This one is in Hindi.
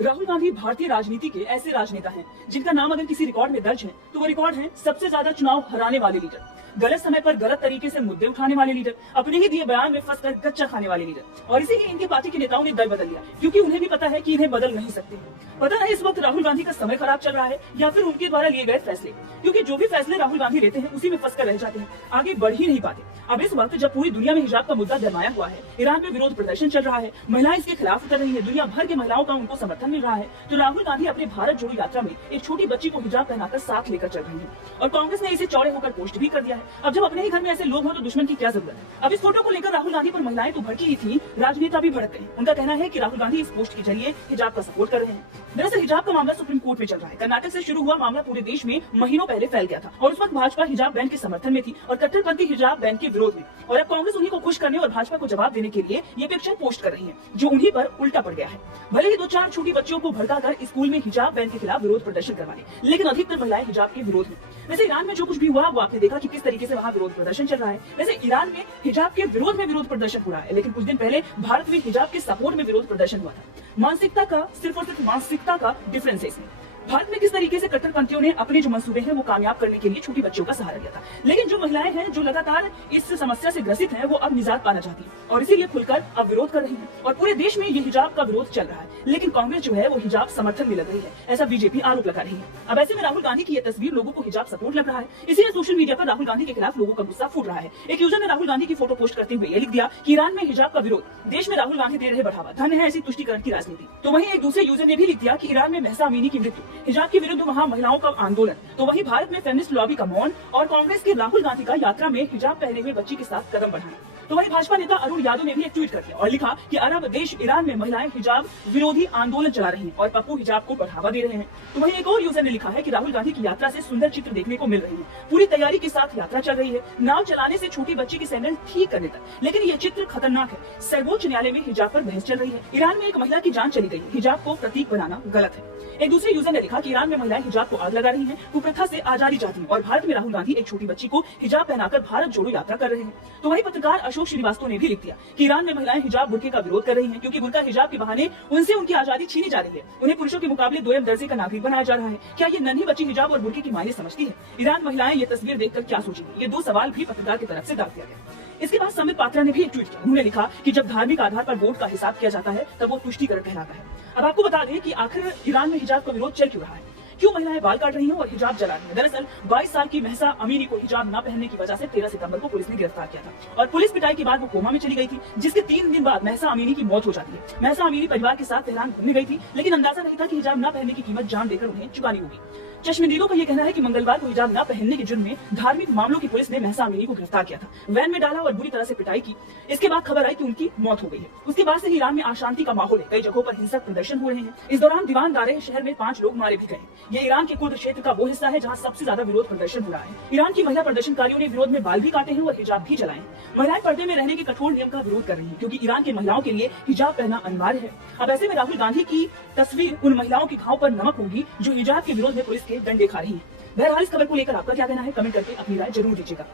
राहुल गांधी भारतीय राजनीति के ऐसे राजनेता हैं जिनका नाम अगर किसी रिकॉर्ड में दर्ज है तो वो रिकॉर्ड है सबसे ज्यादा चुनाव हराने वाले लीडर, गलत समय पर गलत तरीके से मुद्दे उठाने वाले लीडर, अपने ही दिए बयान में फंसकर गच्चा खाने वाले लीडर। और इसीलिए इनके पार्टी के नेताओं ने दल बदल लिया, क्योंकि उन्हें भी पता है कि इन्हें बदल नहीं सकते। पता नहीं इस वक्त राहुल गांधी का समय खराब चल रहा है या फिर उनके द्वारा लिए गए फैसले, क्योंकि जो भी फैसले राहुल गांधी लेते हैं उसी में फंसकर रह जाते हैं, आगे बढ़ ही नहीं पाते। अब इस वक्त जब पूरी दुनिया में हिजाब का मुद्दा गरमाया हुआ है, ईरान में विरोध प्रदर्शन चल रहा है, महिलाएं इसके खिलाफ उतर रही है, दुनिया भर के महिलाओं का उनको समर्थन मिल रहा है, तो राहुल गांधी अपने भारत जोड़ो यात्रा में एक छोटी बच्ची को हिजाब पहनाकर साथ लेकर चल रही है। और कांग्रेस ने इसे चौड़े होकर पोस्ट भी कर दिया है। अब जब अपने ही घर में ऐसे लोग हो तो दुश्मन की क्या जरूरत है। अब इस फोटो को लेकर राहुल गांधी पर महिलाएं तो भड़की ही थी, राजनेता भी भड़क गए। उनका कहना है कि राहुल गांधी इस पोस्ट के जरिए हिजाब का सपोर्ट कर रहे हैं। दरअसल हिजाब का मामला सुप्रीम कोर्ट में चल रहा है। कर्नाटक से शुरू हुआ मामला पूरे देश में महीनों पहले फैल गया था और उस वक्त भाजपा हिजाब बैन के समर्थन में थी और कट्टरपंथी हिजाब बैन के विरोध में। और अब कांग्रेस उन्हीं को खुश करने और भाजपा को जवाब देने के लिए ये पिक्चर पोस्ट कर रही है, जो उन्हीं पर उल्टा पड़ गया है। भले ही 2-4 छोटी बच्चियों को भड़काकर स्कूल में हिजाब बैन के खिलाफ विरोध प्रदर्शन करवाने, लेकिन अधिकतर महिलाएं हिजाब के विरोध में। वैसे ईरान में जो कुछ भी हुआ वो आपने देखा कि किस तरीके से वहाँ विरोध प्रदर्शन चल रहा है। वैसे ईरान में हिजाब के विरोध में विरोध प्रदर्शन हो रहा है, लेकिन कुछ दिन पहले भारत में हिजाब के सपोर्ट में विरोध प्रदर्शन हुआ था। मानसिकता का सिर्फ और सिर्फ मानसिकता का डिफरेंस है इसमें। भारत में किस तरीके से कट्टरपंथियों ने अपने जो मंसूबे हैं वो कामयाब करने के लिए छोटी बच्चियों का सहारा लिया था, लेकिन जो महिलाएं हैं जो लगातार इस समस्या से ग्रसित हैं वो अब निजात पाना चाहती हैं और इसीलिए खुलकर अब विरोध कर रही हैं। और पूरे देश में ये हिजाब का विरोध चल रहा है, लेकिन कांग्रेस जो है वो हिजाब समर्थन में लग रही है, ऐसा बीजेपी आरोप लगा रही है। अब ऐसे में राहुल गांधी की यह तस्वीर लोगों को हिजाब सपोर्ट लग रहा है, इसीलिए सोशल मीडिया पर राहुल गांधी के खिलाफ लोगों का गुस्सा फूट रहा है। एक यूजर ने राहुल गांधी की फोटो पोस्ट करते हुए ये लिख दिया कि ईरान में हिजाब का विरोध, देश में राहुल गांधी दे रहे बढ़ावा, धन्य है ऐसी तुष्टिकरण की राजनीति। तो वहीं एक दूसरे यूजर ने भी लिख दिया कि ईरान में महसा अमीनी की मृत्यु, हिजाब के विरुद्ध महिलाओं का आंदोलन। तो वहीं भारत में फेमिनिस्ट लॉबी का मौन और कांग्रेस के राहुल गांधी का यात्रा में हिजाब पहने हुए बच्ची के साथ कदम बढ़ाना। तो वहीं भाजपा नेता अरुण यादव ने भी एक ट्वीट कर दिया और लिखा कि अरब देश ईरान में महिलाएं हिजाब विरोधी आंदोलन चला रही हैं और पप्पू हिजाब को बढ़ावा दे रहे हैं। तो वहीं एक और यूजर ने लिखा है कि राहुल गांधी की यात्रा से सुंदर चित्र देखने को मिल रही है, पूरी तैयारी के साथ यात्रा चल रही है, नाव चलाने से छोटी बच्ची की सैंडल ठीक करने तक, लेकिन ये चित्र खतरनाक है। सर्वोच्च न्यायालय में हिजाब पर बहस चल रही है, ईरान में एक महिला की जान चली गई, हिजाब को प्रतीक बनाना गलत है। एक दूसरे यूजर ने लिखा कि ईरान में महिलाएं हिजाब को आग लगा रही हैं, कुप्रथा से आजादी चाहती हैं और भारत में राहुल गांधी एक छोटी बच्ची को हिजाब पहनाकर भारत जोड़ो यात्रा कर रहे हैं। तो वहीं पत्रकार अशोक श्रीवास्तव ने भी लिख दिया कि ईरान में महिलाएं हिजाब बुर्के का विरोध कर रही हैं, क्योंकि बुर्का हिजाब के बहाने उनसे उनकी आजादी छीनी जा रही है, उन्हें पुरुषों के मुकाबले दोयम दर्जे का नागरिक बनाया जा रहा है। क्या ये नन्ही बच्ची हिजाब और बुर्के की मायने समझती है? ईरान महिलाएं ये तस्वीर देखकर क्या सोचेंगी? ये 2 सवाल भी पत्रकार की तरफ से दाग दिया गया। इसके बाद संबित पात्रा ने भी एक ट्वीट किया। उन्होंने लिखा कि जब धार्मिक आधार पर वोट का हिसाब किया जाता है तब वो तुष्टिकरण कहलाता है। अब आपको बता दें कि आखिर ईरान में हिजाब का विरोध चल क्यों रहा है, क्यों महिलाएं बाल काट रही हैं और हिजाब जला रही हैं। दरअसल 22 साल की महसा अमीनी को हिजाब न पहनने की वजह से 13 सितंबर को पुलिस ने गिरफ्तार किया था और पुलिस पिटाई के बाद वो कोमा में चली गई थी, जिसके 3 दिन बाद महसा अमीनी की मौत हो जाती है। महसा अमीनी परिवार के साथ तेहरान घूमने गई थी, लेकिन अंदाजा नहीं था कि हिजाब न पहनने की कीमत जान देकर उन्हें चुकानी होगी। चश्मदीदों का ये कहना है कि मंगलवार को हिजाब न पहनने के जुर्म में धार्मिक मामलों की पुलिस ने महसा अमीनी को गिरफ्तार किया था, वैन में डाला और बुरी तरह से पिटाई की। इसके बाद खबर आई कि उनकी मौत हो गई है। उसके बाद से ईरान में अशांति का माहौल है, कई जगहों पर हिंसक प्रदर्शन हो रहे हैं। इस दौरान दीवान दारेह शहर में 5 लोग मारे भी गए। ये ईरान के कुर्द क्षेत्र का वो हिस्सा है जहाँ सबसे ज्यादा विरोध प्रदर्शन हो रहा है। ईरान की महिला प्रदर्शनकारियों ने विरोध में बाल भी काटे हैं और हिजाब भी जलाए हैं। महिलाएं पर्दे में रहने के कठोर नियम का विरोध कर रही हैं, क्योंकि ईरान की महिलाओं के लिए हिजाब पहनना अनिवार्य है। अब ऐसे में राहुल गांधी की तस्वीर उन महिलाओं की घाव पर नमक होगी जो हिजाब के विरोध में पुलिस के डंडे खा रही है। बहरहाल इस खबर को लेकर आपका क्या कहना है, कमेंट करके अपनी राय जरूर दीजिएगा।